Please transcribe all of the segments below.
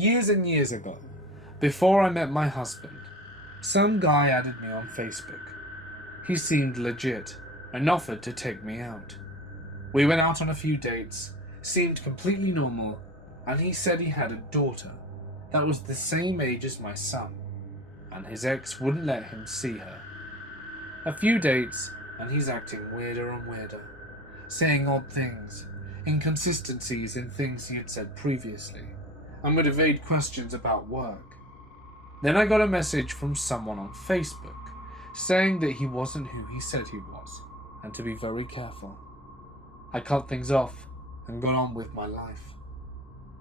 Years and years ago, before I met my husband, some guy added me on Facebook. He seemed legit and offered to take me out. We went out on a few dates, seemed completely normal, and he said he had a daughter that was the same age as my son, and his ex wouldn't let him see her. A few dates, and he's acting weirder and weirder, saying odd things, inconsistencies in things he had said previously, and would evade questions about work. Then I got a message from someone on Facebook saying that he wasn't who he said he was, and to be very careful. I cut things off and got on with my life.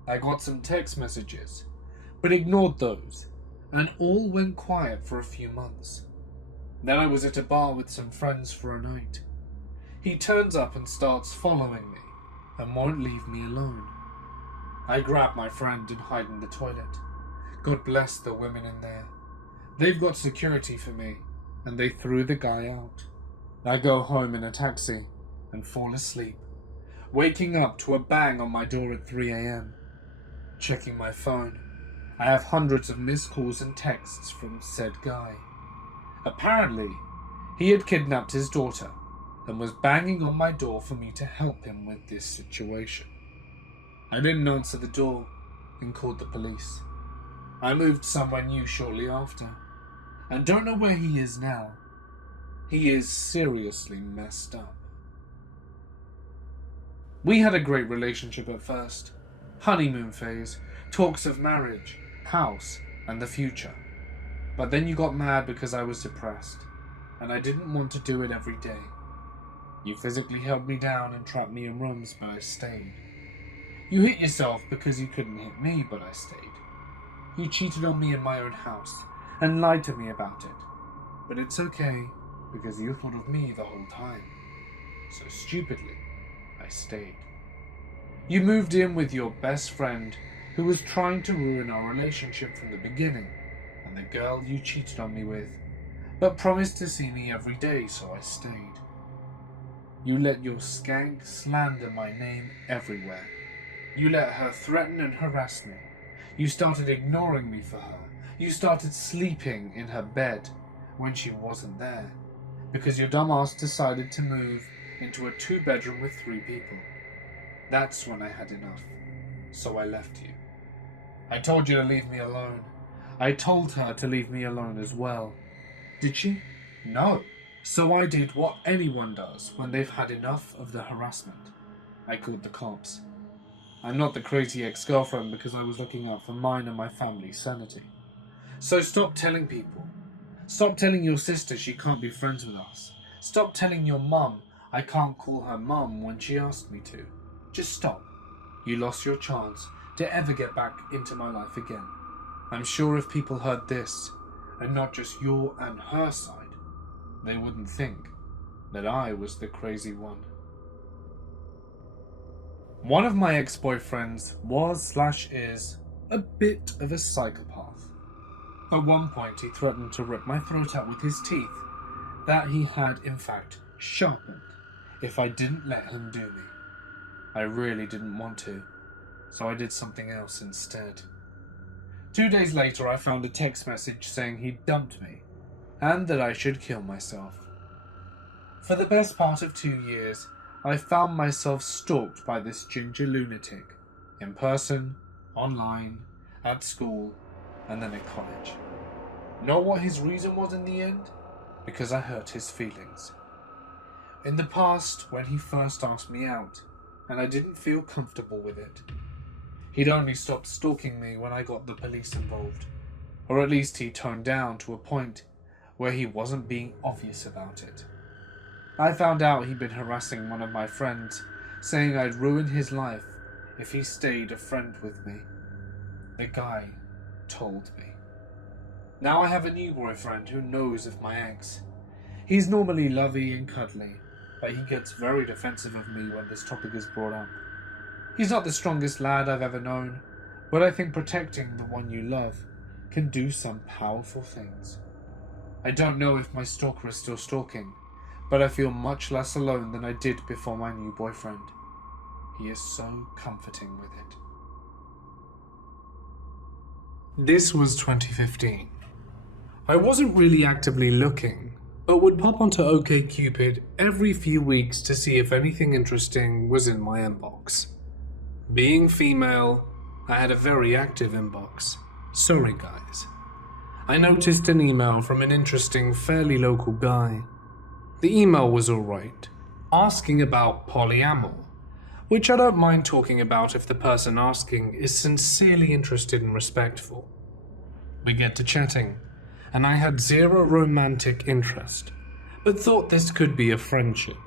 I got some text messages, but ignored those, and all went quiet for a few months. Then I was at a bar with some friends for a night. He turns up and starts following me, and won't leave me alone. I grab my friend and hide in the toilet. God bless the women in there. They've got security for me, and they threw the guy out. I go home in a taxi and fall asleep, waking up to a bang on my door at 3 a.m. Checking my phone, I have hundreds of missed calls and texts from said guy. Apparently, he had kidnapped his daughter and was banging on my door for me to help him with this situation. I didn't answer the door and called the police. I moved somewhere new shortly after, and don't know where he is now. He is seriously messed up. We had a great relationship at first. Honeymoon phase, talks of marriage, house, and the future. But then you got mad because I was depressed, and I didn't want to do it every day. You physically held me down and trapped me in rooms, but I stayed. You hit yourself because you couldn't hit me, but I stayed. You cheated on me in my own house and lied to me about it. But it's okay, because you thought of me the whole time. So stupidly, I stayed. You moved in with your best friend who was trying to ruin our relationship from the beginning, and the girl you cheated on me with, but promised to see me every day, so I stayed. You let your skank slander my name everywhere. You let her threaten and harass me. You started ignoring me for her. You started sleeping in her bed when she wasn't there, because your dumb ass decided to move into a 2-bedroom with 3 people. That's when I had enough, so I left you. I told you to leave me alone. I told her to leave me alone as well. Did she? No. So I did what anyone does when they've had enough of the harassment. I called the cops. I'm not the crazy ex-girlfriend because I was looking out for mine and my family's sanity. So stop telling people. Stop telling your sister she can't be friends with us. Stop telling your mum I can't call her mum when she asked me to. Just stop. You lost your chance to ever get back into my life again. I'm sure if people heard this, and not just your and her side, they wouldn't think that I was the crazy one. One of my ex-boyfriends was/is a bit of a psychopath. At one point he threatened to rip my throat out with his teeth that he had in fact sharpened if I didn't let him do me. I really didn't want to, so I did something else instead. 2 days later I found a text message saying he'd dumped me and that I should kill myself. For the best part of 2 years, I found myself stalked by this ginger lunatic, in person, online, at school, and then at college. Know what his reason was in the end? Because I hurt his feelings. In the past, when he first asked me out, and I didn't feel comfortable with it, he'd only stopped stalking me when I got the police involved, or at least he toned down to a point where he wasn't being obvious about it. I found out he'd been harassing one of my friends, saying I'd ruin his life if he stayed a friend with me. The guy told me. Now I have a new boyfriend who knows of my ex. He's normally lovey and cuddly, but he gets very defensive of me when this topic is brought up. He's not the strongest lad I've ever known, but I think protecting the one you love can do some powerful things. I don't know if my stalker is still stalking, but I feel much less alone than I did before my new boyfriend. He is so comforting with it. This was 2015. I wasn't really actively looking, but would pop onto OkCupid every few weeks to see if anything interesting was in my inbox. Being female, I had a very active inbox. Sorry guys. I noticed an email from an interesting, fairly local guy. The email was alright, asking about polyamour, which I don't mind talking about if the person asking is sincerely interested and respectful. We get to chatting, and I had zero romantic interest, but thought this could be a friendship.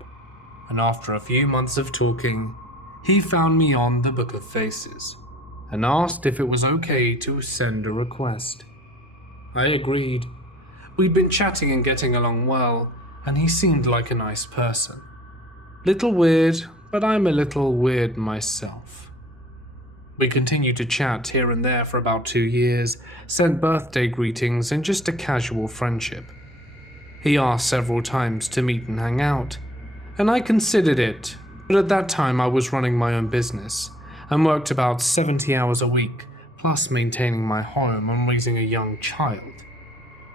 And after a few months of talking, he found me on the Book of Faces, and asked if it was okay to send a request. I agreed. We'd been chatting and getting along well, and he seemed like a nice person. Little weird, but I'm a little weird myself. We continued to chat here and there for about 2 years, sent birthday greetings and just a casual friendship. He asked several times to meet and hang out, and I considered it, but at that time I was running my own business and worked about 70 hours a week, plus maintaining my home and raising a young child,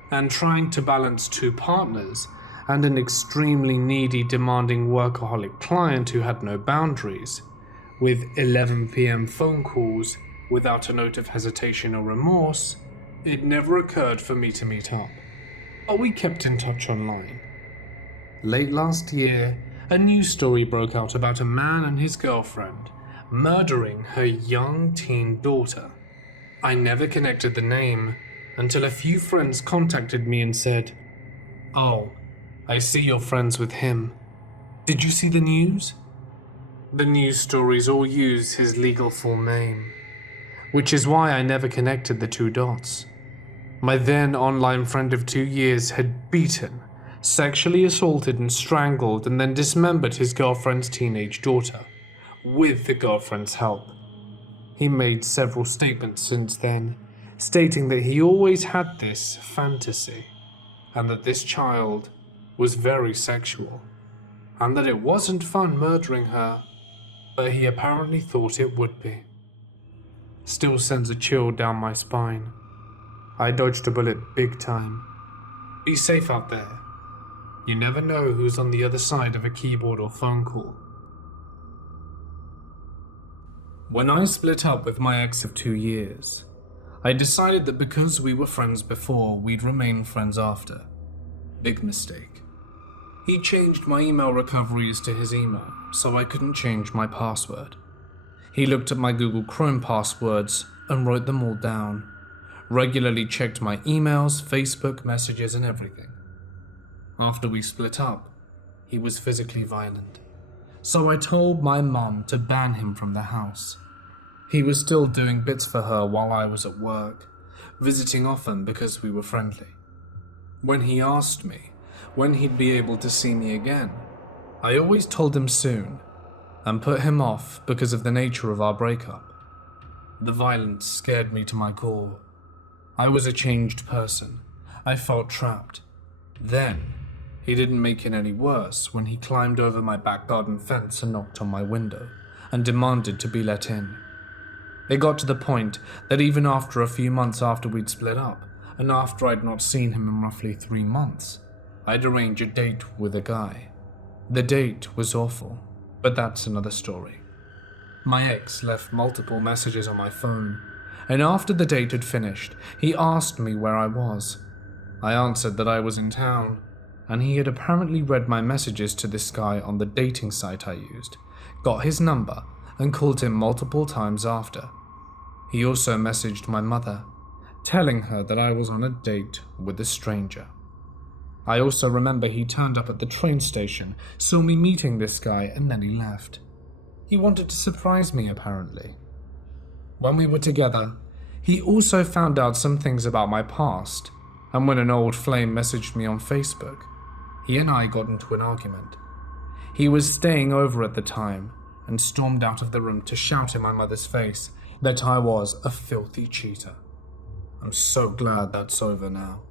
and trying to balance 2 partners and an extremely needy, demanding workaholic client who had no boundaries, with 11 PM phone calls without a note of hesitation or remorse. It never occurred for me to meet up, but we kept in touch online. Late last year, a news story broke out about a man and his girlfriend murdering her young teen daughter. I never connected the name until a few friends contacted me and said, "Oh, I see you're friends with him. Did you see the news?" The news stories all use his legal full name, which is why I never connected the 2 dots. My then online friend of 2 years had beaten, sexually assaulted and strangled and then dismembered his girlfriend's teenage daughter, with the girlfriend's help. He made several statements since then, stating that he always had this fantasy, and that this child was very sexual, and that it wasn't fun murdering her, but he apparently thought it would be. Still sends a chill down my spine. I dodged a bullet big time. Be safe out there. You never know who's on the other side of a keyboard or phone call. When I split up with my ex of 2 years, I decided that because we were friends before, we'd remain friends after. Big mistake. He changed my email recoveries to his email, so I couldn't change my password. He looked at my Google Chrome passwords and wrote them all down. Regularly checked my emails, Facebook messages and everything. After we split up, he was physically violent, so I told my mum to ban him from the house. He was still doing bits for her while I was at work, visiting often because we were friendly. When he asked me when he'd be able to see me again, I always told him soon, and put him off because of the nature of our breakup. The violence scared me to my core. I was a changed person. I felt trapped. Then, he didn't make it any worse when he climbed over my back garden fence and knocked on my window, and demanded to be let in. It got to the point that even after a few months after we'd split up, and after I'd not seen him in roughly 3 months, I'd arrange a date with a guy. The date was awful, but that's another story. My ex left multiple messages on my phone, and after the date had finished, he asked me where I was. I answered that I was in town, and he had apparently read my messages to this guy on the dating site I used, got his number, and called him multiple times after. He also messaged my mother, telling her that I was on a date with a stranger. I also remember he turned up at the train station, saw me meeting this guy, and then he left. He wanted to surprise me, apparently. When we were together, he also found out some things about my past, and when an old flame messaged me on Facebook, he and I got into an argument. He was staying over at the time, and stormed out of the room to shout in my mother's face that I was a filthy cheater. I'm so glad that's over now.